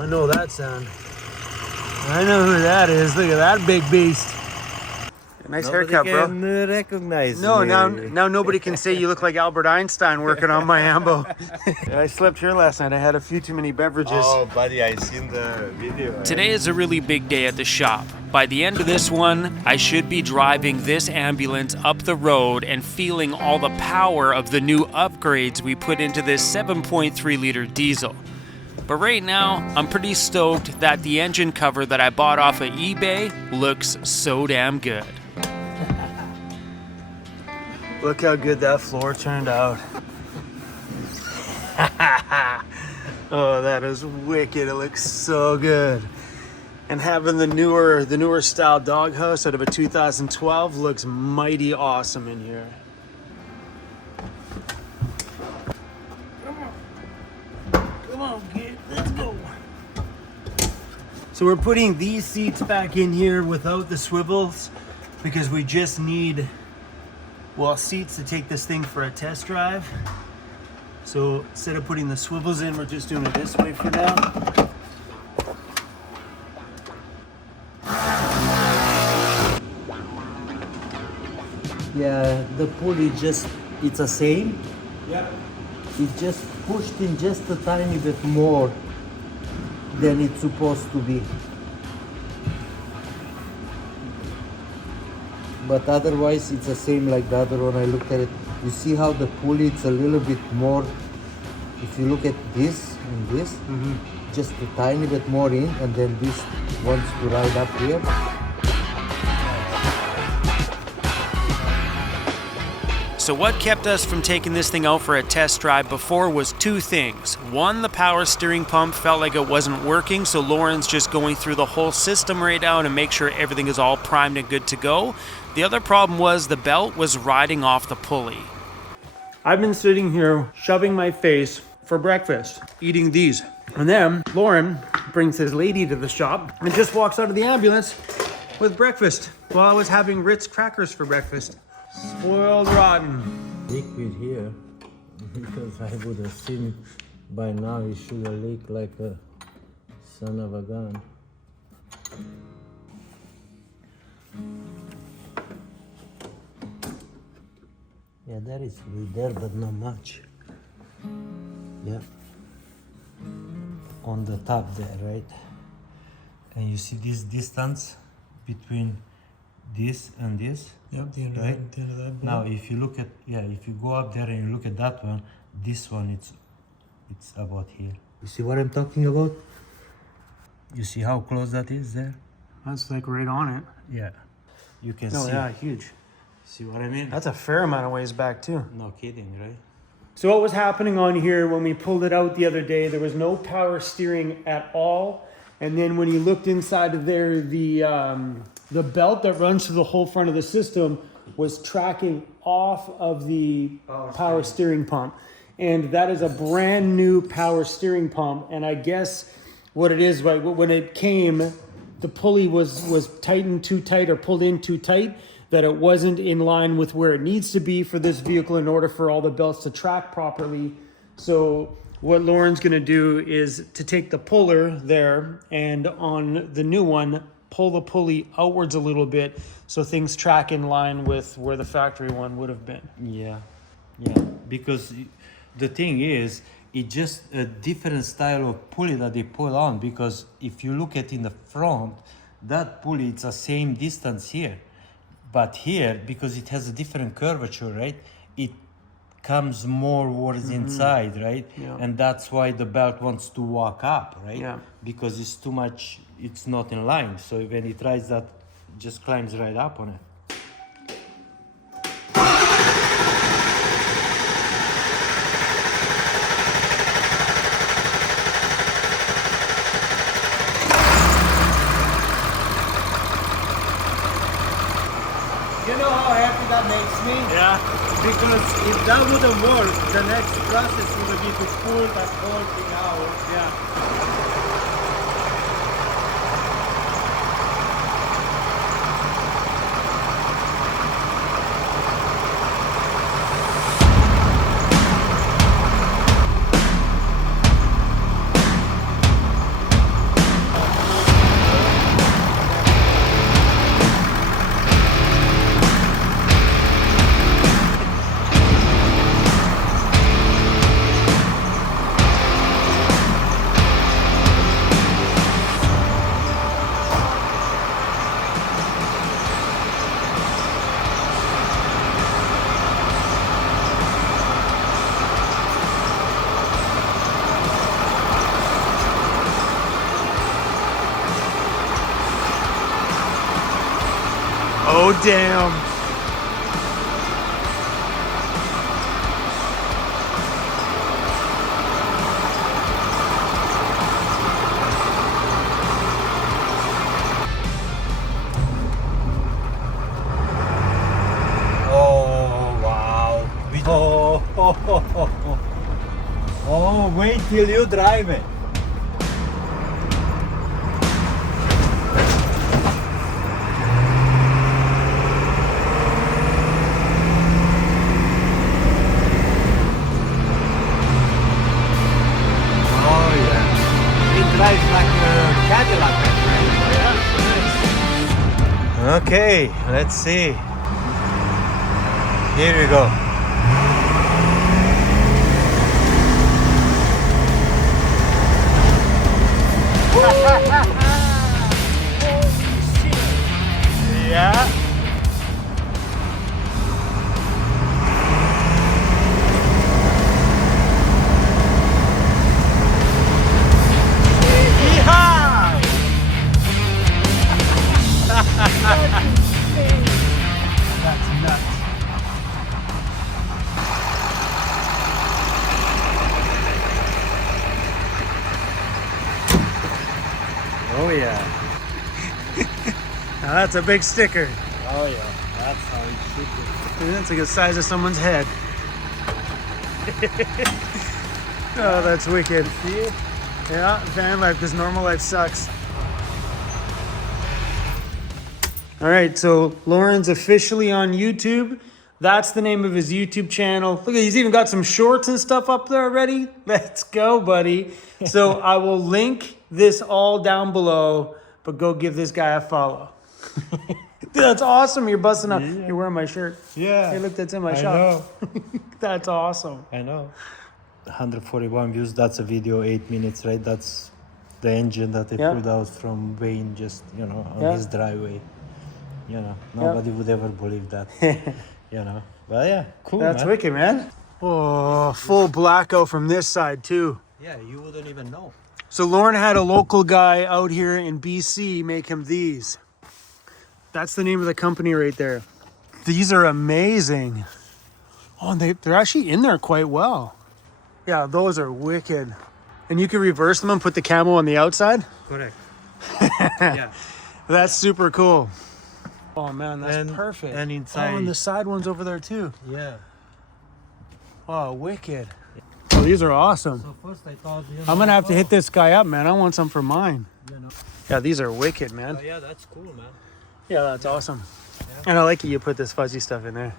I know that sound. I know who that is. Look at that big beast. Nice haircut, bro. Nobody can recognize No, me. now nobody can say you look like Albert Einstein working on my ambo. I slept here last night. I had a few too many beverages. Oh, buddy, I seen the video. Today is a really big day at the shop. By the end of this one, I should be driving this ambulance up the road and feeling all the power of the new upgrades we put into this 7.3 liter diesel. But right now, I'm pretty stoked that the engine cover that I bought off of eBay looks so damn good. Look how good that floor turned out. Oh, that is wicked. It looks so good. And having the newer style doghouse out of a 2012 looks mighty awesome in here. Come on, kid, let's go. So we're putting these seats back in here without the swivels because we just need, well, seats to take this thing for a test drive. So instead of putting the swivels in, we're just doing it this way for now. Yeah, the pulley it's the same. Yep. It's just pushed in just a tiny bit more than it's supposed to be. But otherwise it's the same like the other one. I looked at it. You see how the pulley it's a little bit more, if you look at this and this, just a tiny bit more in, and then this wants to ride up here. So what kept us from taking this thing out for a test drive before was two things. One, the power steering pump felt like it wasn't working, so Lauren's just going through the whole system right now to make sure everything is all primed and good to go. The other problem was the belt was riding off the pulley. I've been sitting here shoving my face for breakfast, eating these. And then Lauren brings his lady to the shop and just walks out of the ambulance with breakfast while I was having Ritz crackers for breakfast. Spoiled rotten. Liquid here, because I would have seen by now it should have leaked like a son of a gun. Yeah, there is fluid there, but not much. Yeah. On the top there, right? And you see this distance between this and this? Yep, the end of, right? the end of that. Now, if you look at, if you go up there and you look at that one, this one, it's about here. You see what I'm talking about? You see how close that is there? That's like right on it. Yeah. You can Oh see. yeah, huge. See what I mean? That's a fair amount of ways back too. No kidding, right? So what was happening on here when we pulled it out the other day, there was no power steering at all. And then when you looked inside of there, the belt that runs through the whole front of the system was tracking off of the power steering pump. And that is a brand new power steering pump. And I guess what it is, right, when it came, the pulley was tightened too tight or pulled in too tight, that it wasn't in line with where it needs to be for this vehicle in order for all the belts to track properly. So what Lauren's gonna do is to take the puller there and on the new one, pull the pulley outwards a little bit so things track in line with where the factory one would have been. Yeah, because the thing is, it's just a different style of pulley that they pull on, because if you look at in the front, that pulley, it's the same distance here. But here, because it has a different curvature, right, it comes more towards inside, right? Yeah. And that's why the belt wants to walk up, right? Yeah. Because it's too much, it's not in line. So when it tries that, it just climbs right up on it. You know how happy that makes me? Yeah. Because if that wouldn't work, the next process would be to pull that whole thing out. Yeah. Oh, damn. Oh, wow. Oh, wait till you drive it. Oh, yeah. It drives like a Cadillac, my friend. Okay, let's see. Here we go. Yeah. Yeehaw! That's nuts. Oh yeah. Now that's a big sticker. Oh yeah, that's how it should be. That's like the size of someone's head. Oh, that's wicked. See it? Yeah, van life, because normal life sucks. All right, so Lauren's officially on YouTube. That's the name of his YouTube channel. Look, he's even got some shorts and stuff up there already. Let's go, buddy. So I will link this all down below, but go give this guy a follow. Dude, that's awesome. You're busting up. Yeah. You're wearing my shirt. Yeah. Hey, look, that's in my I shop. know. That's awesome. I know. 141 views, that's a video, 8 minutes, right? That's the engine that they Yeah. pulled out from Wayne just, you know, on Yeah. his driveway. You know, nobody would ever believe that. You know, but yeah, cool. That's man. wicked, man. Oh, full blackout from this side too. Yeah, you wouldn't even know. So Lauren had a local guy out here in BC make him these. That's the name of the company right there. These are amazing. Oh, and they're actually in there quite well. Yeah, those are wicked. And you can reverse them and put the camo on the outside. Correct. Yeah. That's super cool. Oh man, that's perfect. And inside. Oh, and the side one's over there too. Yeah. Oh, wicked. Oh, these are awesome. So first I thought, you know, I'm gonna have to hit this guy up, man. I want some for mine. You know. Yeah, these are wicked, man. Oh, yeah, that's cool, man. Yeah, that's awesome. And I like it. You put this fuzzy stuff in there.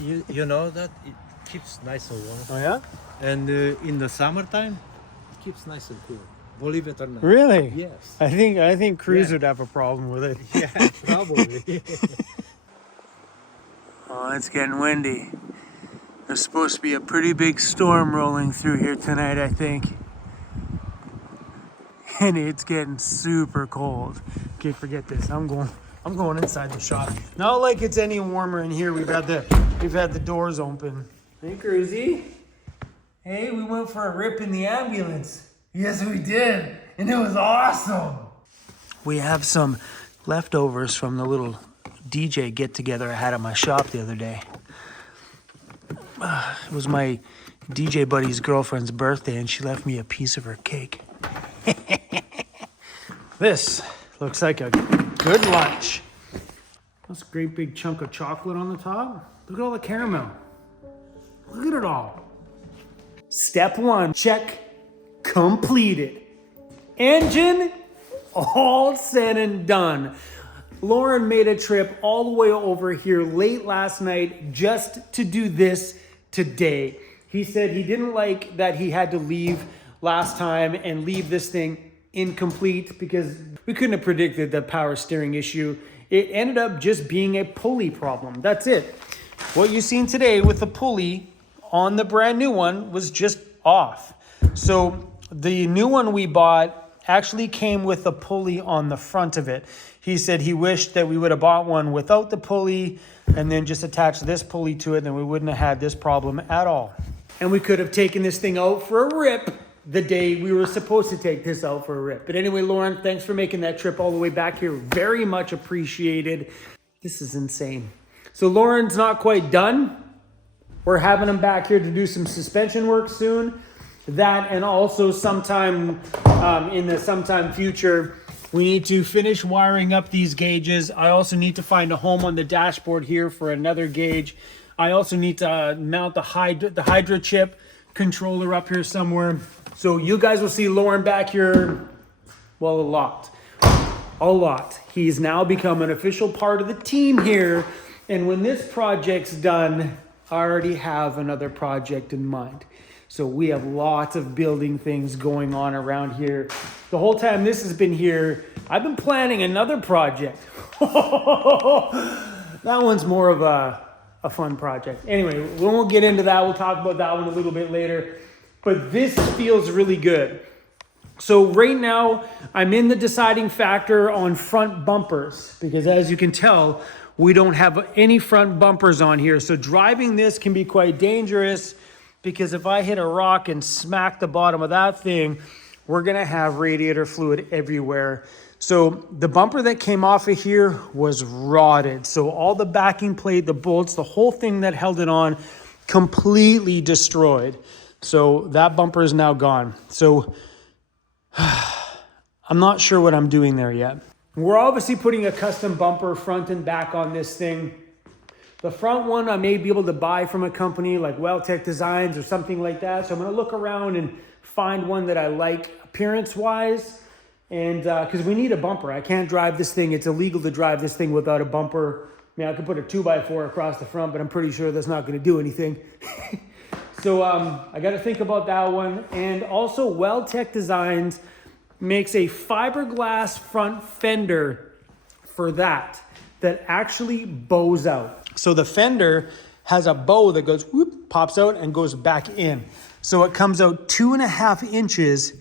You know that it keeps nice and warm. Oh yeah? And in the summertime, it keeps nice and cool. Believe it or not. Really? Yes. I think Cruz Yeah. would have a problem with it. Yeah, probably. Oh, it's getting windy. There's supposed to be a pretty big storm rolling through here tonight, I think. And it's getting super cold. Okay, forget this. I'm going inside the shop. Not like it's any warmer in here. We've had the doors open. Hey, Cruzy. Hey, we went for a rip in the ambulance. Yes, we did. And it was awesome. We have some leftovers from the little DJ get together I had at my shop the other day. It was my DJ buddy's girlfriend's birthday and she left me a piece of her cake. This looks like a good lunch. That's a great big chunk of chocolate on the top. Look at all the caramel. Look at it all. Step one, check completed. Engine all said and done. Lauren made a trip all the way over here late last night just to do this today. He said he didn't like that he had to leave last time and leave this thing incomplete because we couldn't have predicted the power steering issue. It ended up just being a pulley problem. That's it. What you've seen today with the pulley on the brand new one was just off. So the new one we bought actually came with a pulley on the front of it. He said he wished that we would have bought one without the pulley and then just attached this pulley to it, then we wouldn't have had this problem at all. And we could have taken this thing out for a rip the day we were supposed to take this out for a rip. But anyway, Lauren, thanks for making that trip all the way back here. Very much appreciated. This is insane. So Lauren's not quite done. We're having him back here to do some suspension work soon. That, and also sometime in the sometime future, we need to finish wiring up these gauges. I also need to find a home on the dashboard here for another gauge. I also need to mount the Hydra chip controller up here somewhere. So you guys will see Lauren back here, well, a lot. He's now become an official part of the team here. And when this project's done, I already have another project in mind. So we have lots of building things going on around here. The whole time this has been here, I've been planning another project. That one's more of a fun project. Anyway, we won't get into that. We'll talk about that one a little bit later. But this feels really good. So right now, I'm in the deciding factor on front bumpers, because as you can tell, we don't have any front bumpers on here. So driving this can be quite dangerous, because if I hit a rock and smack the bottom of that thing, we're gonna have radiator fluid everywhere. So the bumper that came off of here was rotted. So all the backing plate, the bolts, the whole thing that held it on, completely destroyed. So that bumper is now gone. So I'm not sure what I'm doing there yet. We're obviously putting a custom bumper front and back on this thing. The front one I may be able to buy from a company like Welltech Designs or something like that. So I'm gonna look around and find one that I like appearance-wise. And because we need a bumper. I can't drive this thing. It's illegal to drive this thing without a bumper. I mean, I could put a 2x4 across the front, but I'm pretty sure that's not gonna do anything. So I got to think about that one. And also Welltech Designs makes a fiberglass front fender for that actually bows out. So the fender has a bow that goes whoop, pops out and goes back in. So it comes out 2.5 inches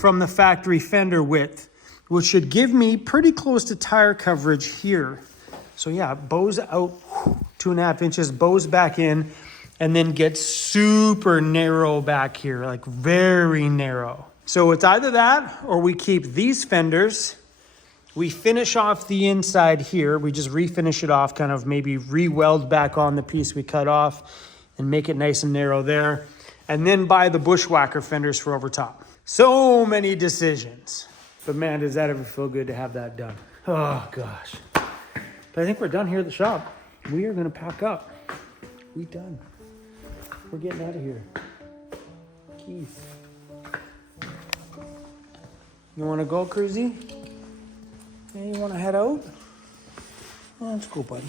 from the factory fender width, which should give me pretty close to tire coverage here. So yeah, it bows out 2.5 inches, bows back in, and then gets super narrow back here, like very narrow. So it's either that or we keep these fenders, we finish off the inside here, we just refinish it off, kind of maybe re-weld back on the piece we cut off and make it nice and narrow there, and then buy the bushwhacker fenders for over top. So many decisions. But man, does that ever feel good to have that done. Oh gosh. But I think we're done here at the shop. We are gonna pack up. We done. We're getting out of here. Keith. You want to go, Cruzy? Yeah, you want to head out? Oh, let's go, buddy.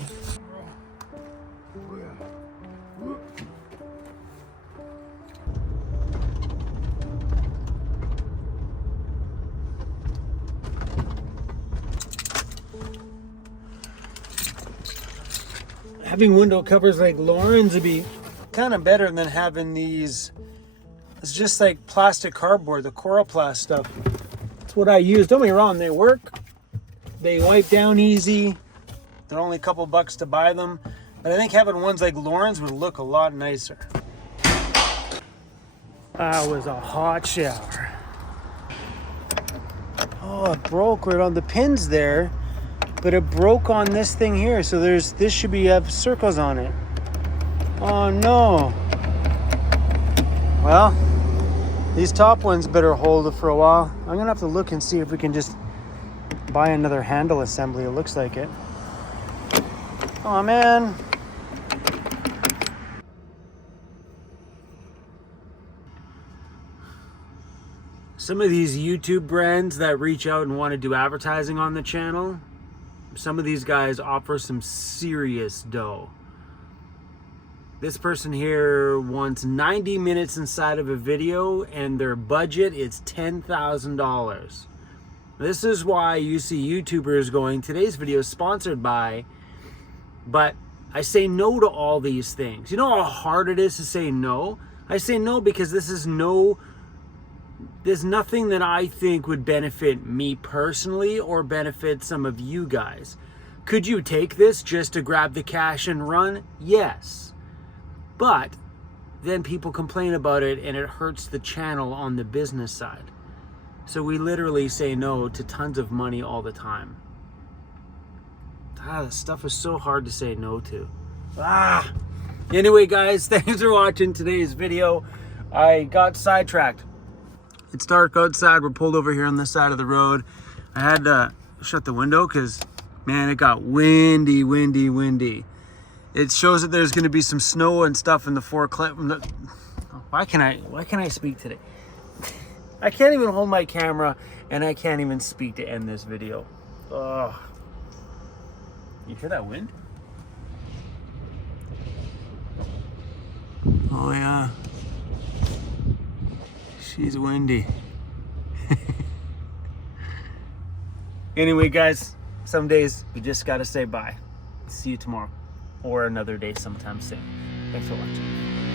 Having window covers like Lauren's would be kind of better than having these. It's just like plastic cardboard, the Coroplast stuff. That's what I use. Don't get me wrong, they work. They wipe down easy. They're only a couple bucks to buy them. But I think having ones like Lauren's would look a lot nicer. That was a hot shower. Oh, it broke right on the pins there. But it broke on this thing here. So this should have circles on it. Oh no. Well, these top ones better hold it for a while. I'm gonna have to look and see if we can just buy another handle assembly. It looks like it. Oh man. Some of these YouTube brands that reach out and want to do advertising on the channel, some of these guys offer some serious dough. This person here wants 90 minutes inside of a video and their budget is $10,000. This is why you see YouTubers going, today's video is sponsored by, but I say no to all these things. You know how hard it is to say no? I say no because there's nothing that I think would benefit me personally or benefit some of you guys. Could you take this just to grab the cash and run? Yes. But then people complain about it and it hurts the channel on the business side. So we literally say no to tons of money all the time. this stuff is so hard to say no to. Anyway, guys, thanks for watching today's video. I got sidetracked. It's dark outside. We're pulled over here on this side of the road. I had to shut the window because, man, it got windy. It shows that there's going to be some snow and stuff in the forecast. Why can I speak today? I can't even hold my camera, and I can't even speak to end this video. Ugh. You hear that wind? Oh yeah. She's windy. Anyway, guys, some days we just gotta say bye. See you tomorrow or another day sometime soon. Thanks for watching.